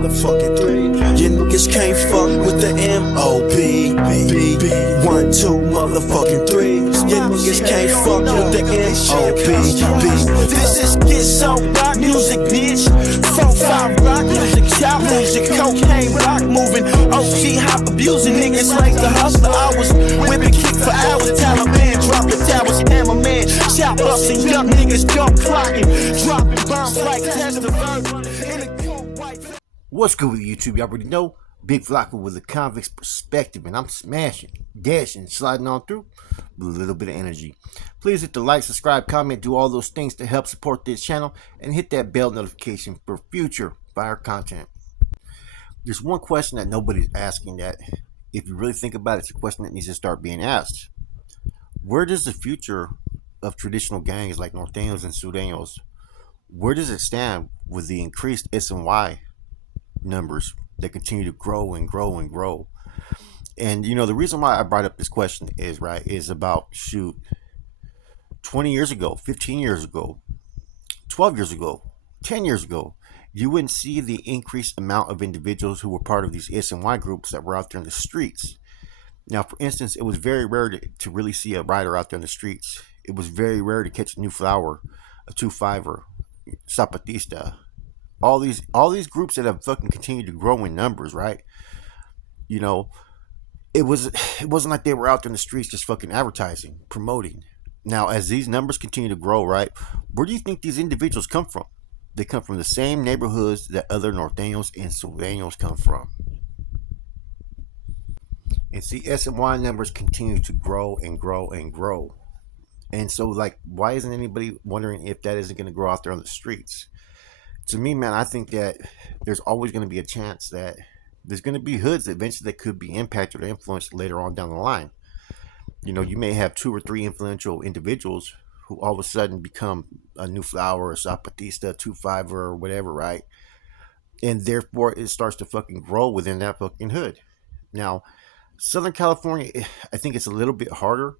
motherfucking 3. You niggas can't fuck with the M.O.B. 1, 2, motherfucking 3. You niggas can't fuck with the M.O.B. This is Get So Rock music, bitch. 4-5 rock music, child music, cocaine rock moving, OG hop abusing niggas like the hustler. I was whipping kick for hours, Taliban dropping towers, hammerman, chop busting young niggas, gun clocking, dropping bombs like Testavert in a cold white. What's good with YouTube? Y'all already know Big Flocka with a convict's perspective, and I'm smashing, dashing, sliding on through with a little bit of energy. Please hit the like, subscribe, comment, do all those things to help support this channel, and hit that bell notification for future fire content. There's one question that nobody's asking that, if you really think about it, it's a question that needs to start being asked. Where does the future of traditional gangs like Nortenos and Surenos, where does it stand with the increased S&Y numbers that continue to grow and grow and grow? And you know, the reason why I brought up this question is about 20 years ago, 15 years ago, 12 years ago, 10 years ago, you wouldn't see the increased amount of individuals who were part of these S&Y groups that were out there in the streets. Now, for instance, it was very rare to really see a rider out there in the streets. It was very rare to catch a New Flower, a 2-5er, Zapatista. All these groups that have fucking continued to grow in numbers, right? You know, it wasn't like they were out there in the streets just fucking advertising, promoting. Now, as these numbers continue to grow, right, where do you think these individuals come from? They come from the same neighborhoods that other Nortenos and Surenos come from. And see, S&Y numbers continue to grow and grow and grow. And so, like, why isn't anybody wondering if that isn't going to grow out there on the streets? To me, man, I think that there's always going to be a chance that there's going to be hoods eventually that could be impacted or influenced later on down the line. You know, you may have 2 or 3 influential individuals who all of a sudden become a New Flower, a Zapatista, 2-5er, or whatever, right? And therefore, it starts to fucking grow within that fucking hood. Now, Southern California, I think it's a little bit harder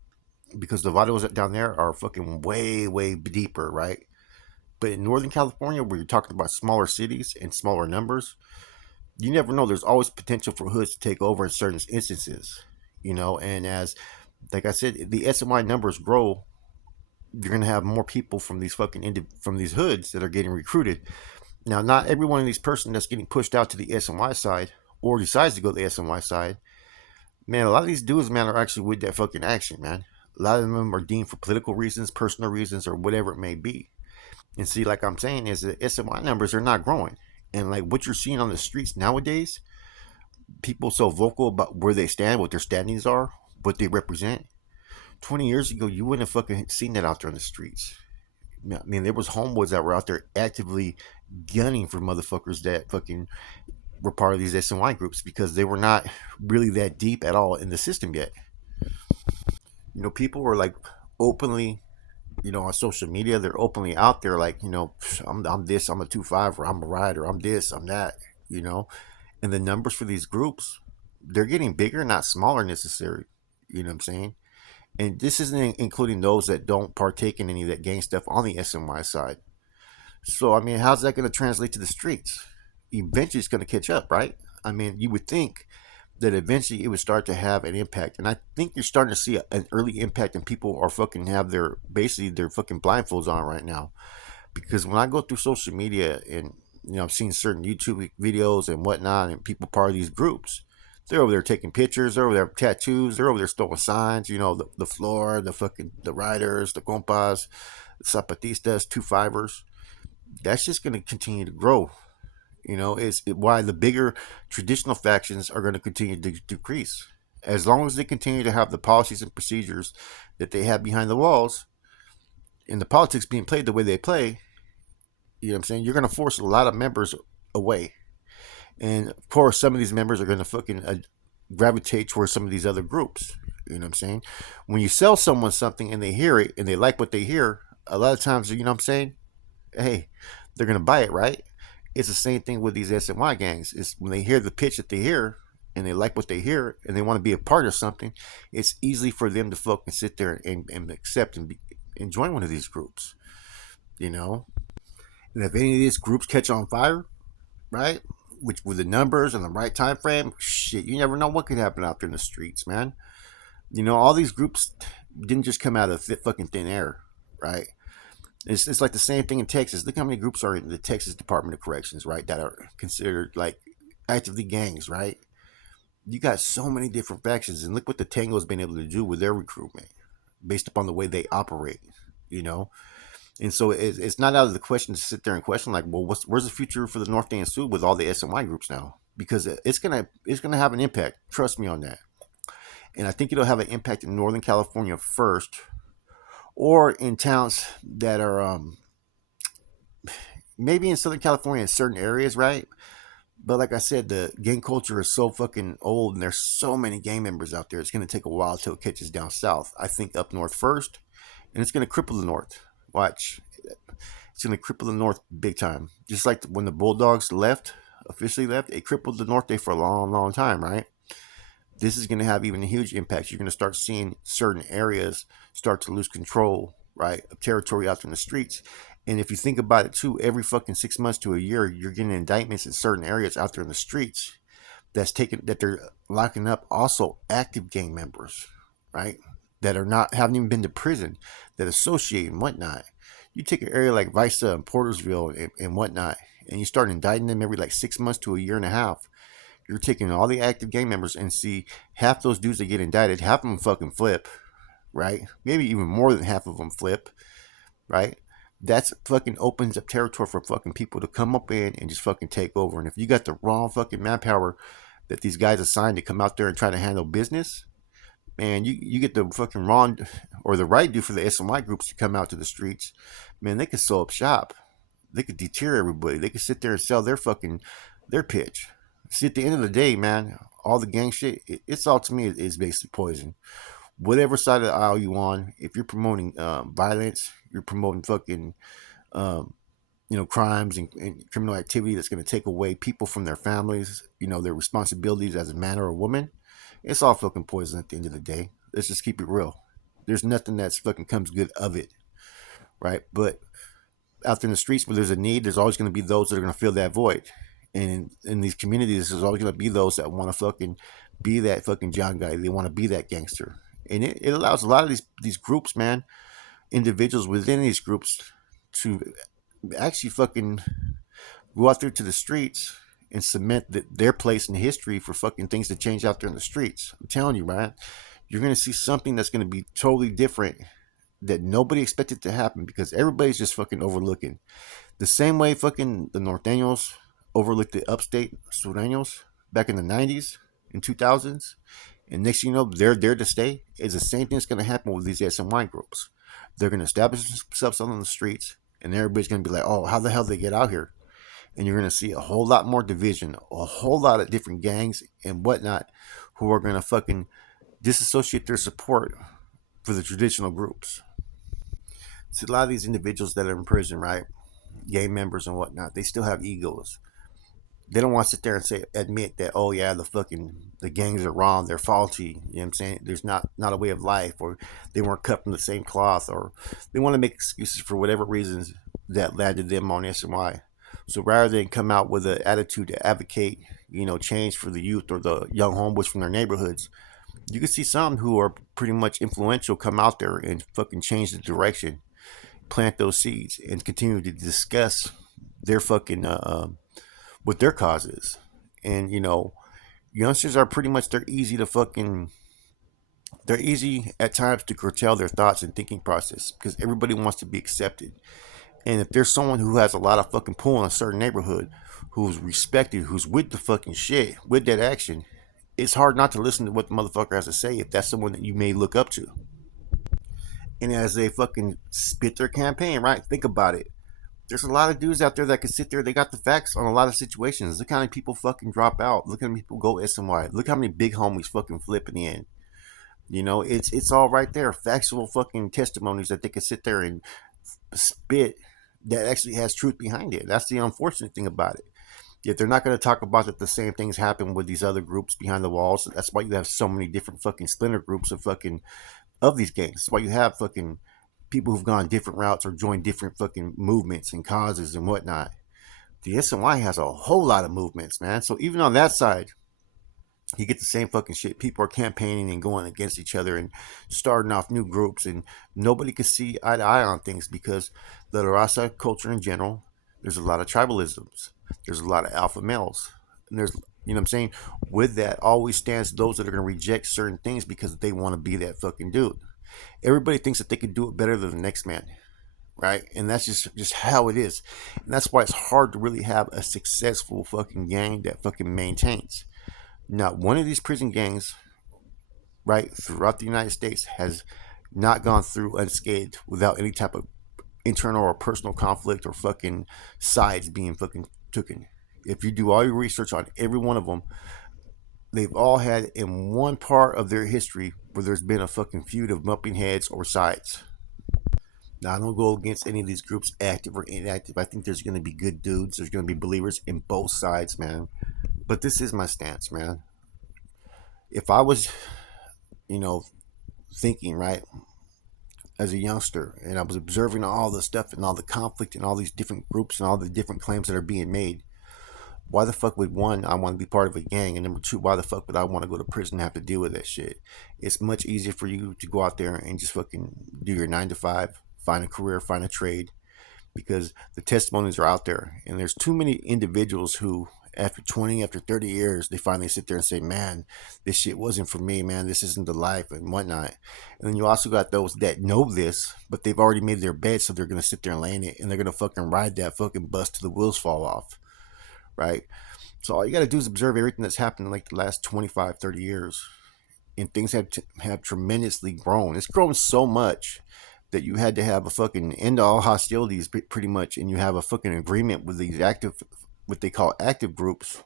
because the vados down there are fucking way, way deeper, right? But in Northern California, where you're talking about smaller cities and smaller numbers, you never know. There's always potential for hoods to take over in certain instances, you know. And as, like I said, the S&Y numbers grow, you're gonna have more people from these from these hoods that are getting recruited. Now, not every one of these person that's getting pushed out to the S&Y side or decides to go to the S&Y side, man, a lot of these dudes, man, are actually with that fucking action, man. A lot of them are deemed for political reasons, personal reasons, or whatever it may be. And see, like I'm saying, is the S&Y numbers are not growing. And like what you're seeing on the streets nowadays, people so vocal about where they stand, what their standings are, what they represent. 20 years ago, you wouldn't have fucking seen that out there in the streets. I mean, there was homeboys that were out there actively gunning for motherfuckers that fucking were part of these S&Y groups because they were not really that deep at all in the system yet. You know, people were like openly, you know, on social media, they're openly out there like, you know, I'm this, I'm a 2-5er, I'm a rider, I'm this, I'm that, you know. And the numbers for these groups, they're getting bigger, not smaller necessarily. You know what I'm saying? And this isn't including those that don't partake in any of that gang stuff on the S&Y side. So, I mean, how's that going to translate to the streets? Eventually it's going to catch up, right? I mean, you would think that eventually it would start to have an impact. And I think you're starting to see an early impact, and people are fucking have their fucking blindfolds on right now. Because when I go through social media and, you know, I've seen certain YouTube videos and whatnot, and people part of these groups, they're over there taking pictures, they're over there tattoos, they're over there throwing signs, you know, the floor, the riders, the compas, the Zapatistas, 2-5ers. That's just going to continue to grow. You know, why the bigger traditional factions are going to continue to decrease. As long as they continue to have the policies and procedures that they have behind the walls, and the politics being played the way they play, you know what I'm saying, you're going to force a lot of members away. And of course, some of these members are going to fucking gravitate towards some of these other groups. You know what I'm saying? When you sell someone something and they hear it and they like what they hear, a lot of times, you know what I'm saying? Hey, they're going to buy it, right? It's the same thing with these S&Y gangs. It's when they hear the pitch that they hear and they like what they hear and they want to be a part of something, it's easy for them to fucking sit there and accept and join one of these groups. You know? And if any of these groups catch on fire, right? which with the numbers and the right time frame, shit, you never know what could happen out there in the streets, man. All these groups didn't just come out of fucking thin air, right? It's like the same thing in Texas. Look how many groups are in the Texas Department of Corrections, right? That are considered like actively gangs, right? You got so many different factions, and look what the Tango's been able to do with their recruitment, based upon the way they operate, you know. And so it's not out of the question to sit there and question like, well, where's the future for the North End Sud with all the SNY groups now? Because it's gonna have an impact. Trust me on that. And I think it'll have an impact in Northern California first, or in towns that are maybe in Southern California in certain areas, right? But like I said, the gang culture is so fucking old, and there's so many gang members out there. It's gonna take a while till it catches down south. I think up north first, and it's gonna cripple the north. Watch, it's gonna cripple the north big time. Just like when the Bulldogs left, officially left, it crippled the North Day for a long, long time, right? This is going to have even a huge impact. You're going to start seeing certain areas start to lose control, right, of territory out in the streets. And if you think about it too, every fucking 6 months to a year, you're getting indictments in certain areas out there in the streets that they're locking up also active gang members, right? That are not haven't even been to prison, that associate and whatnot. You take an area like Visa and Portersville and whatnot, and you start indicting them every like 6 months to a year and a half. You're taking all the active gang members and see half those dudes that get indicted, half of them fucking flip, right? Maybe even more than half of them flip, right? That's fucking opens up territory for fucking people to come up in and just fucking take over. And if you got the wrong fucking manpower that these guys assigned to come out there and try to handle business, man, you get the fucking wrong or the right dude for the SMI groups to come out to the streets, man, they could sew up shop. They could deter everybody. They could sit there and sell their pitch. See, at the end of the day, man, all the gang shit, it's all to me is basically poison. Whatever side of the aisle you on, if you're promoting violence, you're promoting fucking crimes and criminal activity that's going to take away people from their families, their responsibilities as a man or a woman. It's all fucking poison at the end of the day. Let's just keep it real. There's nothing that's fucking comes good of it, right? But out there in the streets where there's a need, there's always going to be those that are going to fill that void. And in these communities, there's always going to be those that want to fucking be that fucking John guy. They want to be that gangster. And it allows a lot of these groups, man, individuals within these groups to actually fucking go out there to the streets and cement their place in history for fucking things to change out there in the streets. I'm telling you, man, you're going to see something that's going to be totally different that nobody expected to happen because everybody's just fucking overlooking. The same way fucking the Nortenos overlooked the upstate Surenos back in the 90s and 2000s. And next thing you know, they're there to stay. It's the same thing that's going to happen with these SMY groups. They're going to establish themselves on the streets, and everybody's going to be like, oh, how the hell did they get out here? And you're going to see a whole lot more division, a whole lot of different gangs and whatnot who are going to fucking disassociate their support for the traditional groups. See, a lot of these individuals that are in prison, right? Gang members and whatnot, they still have egos. They don't want to sit there and admit that, oh yeah, the gangs are wrong, they're faulty. You know what I'm saying? There's not a way of life, or they weren't cut from the same cloth, or they want to make excuses for whatever reasons that landed them on SNY. So rather than come out with an attitude to advocate, change for the youth or the young homeboys from their neighborhoods, you can see some who are pretty much influential come out there and fucking change the direction, plant those seeds, and continue to discuss their fucking what their cause is. And youngsters are pretty much they're easy at times to curtail their thoughts and thinking process because everybody wants to be accepted. And if there's someone who has a lot of fucking pull in a certain neighborhood, who's respected, who's with the fucking shit, with that action, it's hard not to listen to what the motherfucker has to say if that's someone that you may look up to. And as they fucking spit their campaign, right? Think about it. There's a lot of dudes out there that can sit there. They got the facts on a lot of situations. Look how many people fucking drop out. Look how many people go SNY. Look how many big homies fucking flip in the end. It's all right there. Factual fucking testimonies that they can sit there and spit that actually has truth behind it. That's the unfortunate thing about it. Yet they're not going to talk about that the same things happen with these other groups behind the walls. That's why you have so many different fucking splinter groups of these gangs. That's why you have fucking people who've gone different routes or joined different fucking movements and causes and whatnot. The SNY has a whole lot of movements, man. So even on that side, you get the same fucking shit. People are campaigning and going against each other and starting off new groups, and nobody can see eye to eye on things because the La Raza culture in general, there's a lot of tribalisms. There's a lot of alpha males. And there's, you know what I'm saying? With that, always stands those that are going to reject certain things because they want to be that fucking dude. Everybody thinks that they can do it better than the next man, right? And that's just how it is. And that's why it's hard to really have a successful fucking gang that fucking maintains. Not one of these prison gangs, right, throughout the United States has not gone through unscathed without any type of internal or personal conflict or fucking sides being fucking taken. If you do all your research on every one of them, they've all had in one part of their history where there's been a fucking feud of bumping heads or sides. Now, I don't go against any of these groups, active or inactive. I think there's going to be good dudes. There's going to be believers in both sides, man. But this is my stance, man. If I was, you know, thinking, right, as a youngster, and I was observing all the stuff and all the conflict and all these different groups and all the different claims that are being made, why the fuck would one, I want to be part of a gang, and number two, why the fuck would I want to go to prison and have to deal with that shit? It's much easier for you to go out there and just fucking do your 9 to 5, find a career, find a trade, because the testimonies are out there, and there's too many individuals who, after 20, after 30 years, they finally sit there and say, man, this shit wasn't for me, man, this isn't the life and whatnot. And then you also got those that know this, but they've already made their bed, so they're going to sit there and lay in it, and they're going to fucking ride that fucking bus till the wheels fall off, right? So all you got to do is observe everything that's happened in like the last 25, 30 years, and things have tremendously grown. It's grown so much that you had to have a fucking end all hostilities pretty much, and you have a fucking agreement with these active, what they call active groups,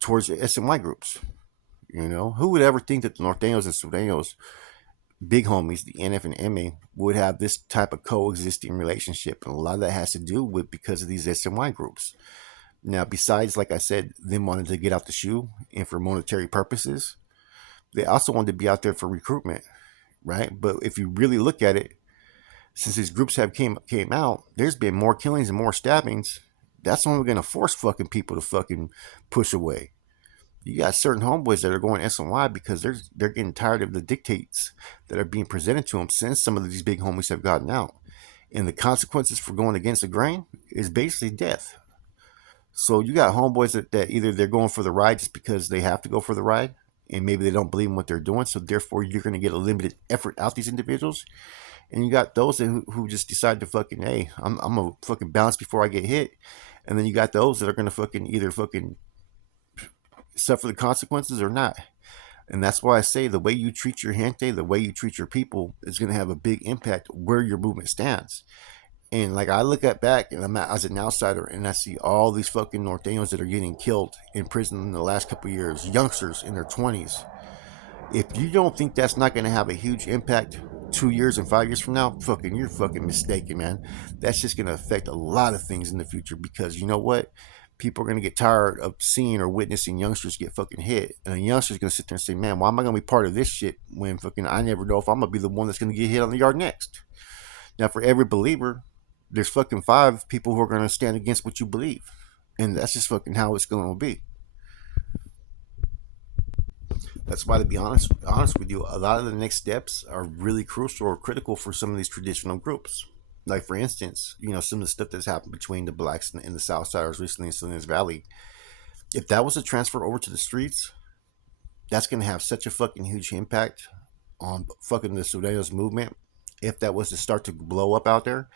towards the SNY groups. You know, who would ever think that the Nortenos and Surenos, big homies, the NF and MA, would have this type of coexisting relationship? And a lot of that has to do with because of these SNY groups. Now, besides, like I said, them wanting to get out the shoe and for monetary purposes, they also wanted to be out there for recruitment, right? But if you really look at it, since these groups have came out, there's been more killings and more stabbings. That's only going to force fucking people to fucking push away. You got certain homeboys that are going SNY because they're getting tired of the dictates that are being presented to them since some of these big homies have gotten out. And the consequences for going against the grain is basically death. So you got homeboys that either they're going for the ride just because they have to go for the ride, and maybe they don't believe in what they're doing, so therefore you're going to get a limited effort out these individuals. And you got those who just decide to fucking, hey, I'm gonna fucking bounce before I get hit. And then you got those that are gonna fucking either fucking suffer the consequences or not. And that's why I say the way you treat your gente, the way you treat your people is gonna have a big impact where your movement stands. And like I look at back and I'm as an outsider and I see all these fucking Norteños that are getting killed in prison in the last couple of years, youngsters in their 20s. If you don't think that's not going to have a huge impact 2 years and 5 years from now, fucking, you're fucking mistaken, man. That's just going to affect a lot of things in the future because you know what? People are going to get tired of seeing or witnessing youngsters get fucking hit. And a youngster's going to sit there and say, man, why am I going to be part of this shit when fucking I never know if I'm going to be the one that's going to get hit on the yard next? Now, for every believer, there's fucking 5 people who are going to stand against what you believe. And that's just fucking how it's going to be. That's why, to be honest with you, a lot of the next steps are really crucial or critical for some of these traditional groups. Like, for instance, you know, some of the stuff that's happened between the blacks and the South Siders recently in Salinas Valley. If that was to transfer over to the streets, that's going to have such a fucking huge impact on fucking the Surenos movement. If that was to start to blow up out there,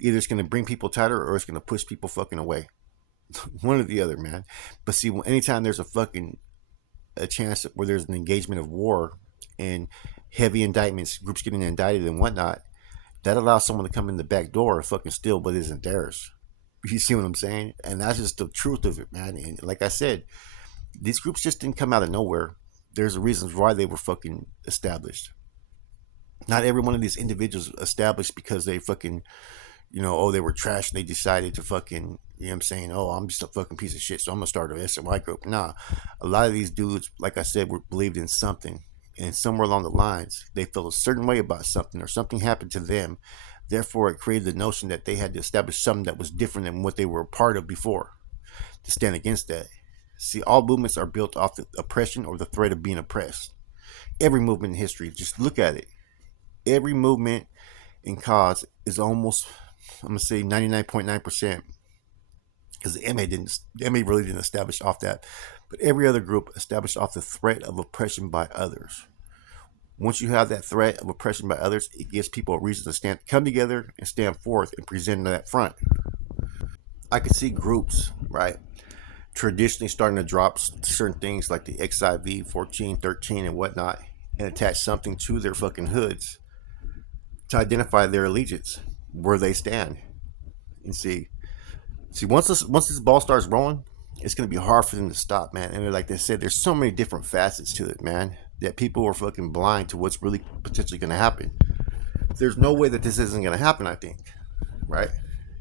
either it's going to bring people tighter or it's going to push people fucking away. One or the other, man. But see, anytime there's a chance where there's an engagement of war and heavy indictments, groups getting indicted and whatnot, that allows someone to come in the back door and fucking steal what isn't theirs. You see what I'm saying? And that's just the truth of it, man. And like I said, these groups just didn't come out of nowhere. There's a reasons why they were fucking established. Not every one of these individuals established because they fucking, you know, oh, they were trash and they decided to fucking, you know what I'm saying, oh, I'm just a fucking piece of shit, so I'm gonna start a SMY group. Nah, a lot of these dudes, like I said, were believed in something, and somewhere along the lines, they felt a certain way about something, or something happened to them Therefore, it created the notion that they had to establish something that was different than what they were a part of before to stand against that. See, all movements are built off the oppression or the threat of being oppressed. Every movement in history, just look at it. Every movement and cause is almost, I'm gonna say 99.9%, because the MA really didn't establish off that, but every other group established off the threat of oppression by others. Once you have that threat of oppression by others, it gives people a reason to come together and stand forth and present that front. I could see groups, right, traditionally starting to drop certain things like the XIV, 14, 13, and whatnot, and attach something to their fucking hoods to identify their allegiance, where they stand. And see, once this ball starts rolling, it's gonna be hard for them to stop, man. And like they said, there's so many different facets to it, man, that people are fucking blind to what's really potentially gonna happen. There's no way that this isn't gonna happen. I think, right?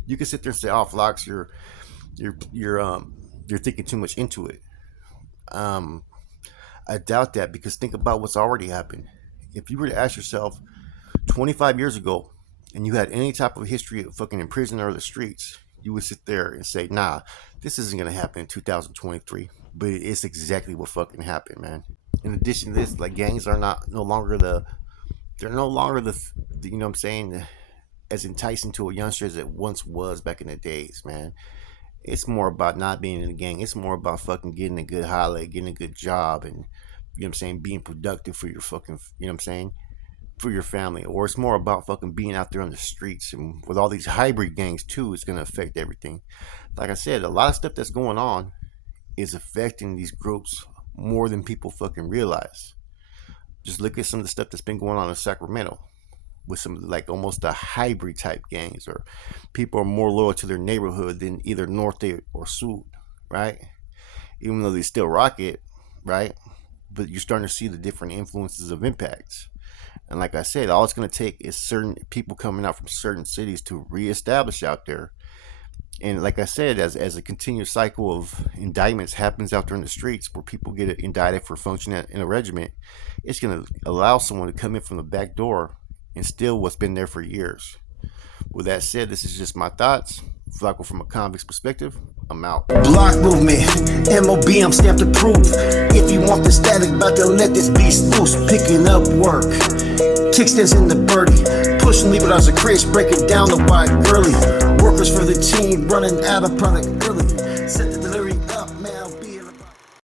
You can sit there and say, "Oh, Flocks, you're thinking too much into it." I doubt that, because think about what's already happened. If you were to ask yourself 25 years ago, and you had any type of history of fucking in prison or the streets, you would sit there and say, "Nah, this isn't gonna happen in 2023." But it's exactly what fucking happened, man. In addition to this, like, gangs are no longer the you know what I'm saying, as enticing to a youngster as it once was back in the days, man. It's more about not being in a gang. It's more about fucking getting a good highlight, getting a good job, and, you know what I'm saying, being productive for your fucking, you know what I'm saying, for your family. Or it's more about fucking being out there on the streets. And with all these hybrid gangs too, it's going to affect everything. Like I said, a lot of stuff that's going on is affecting these groups more than people fucking realize. Just look at some of the stuff that's been going on in Sacramento with some, like, almost the hybrid type gangs, or people are more loyal to their neighborhood than either Norte or Sud, right? Even though they still rock it, right? But you're starting to see the different influences of impacts. And like I said, all it's going to take is certain people coming out from certain cities to reestablish out there. And like I said, as a continuous cycle of indictments happens out there in the streets, where people get indicted for functioning in a regiment, it's going to allow someone to come in from the back door and steal what's been there for years. With that said, this is just my thoughts. Flacco from a convict's perspective. I'm out. Block movement, MOB, I'm stamped approved. If you want the static, about to let this beast loose. Picking up work, kickstands in the birdie, pushing me, but I was a Chris, breaking down the wide girly. Workers for the team, running out of product early.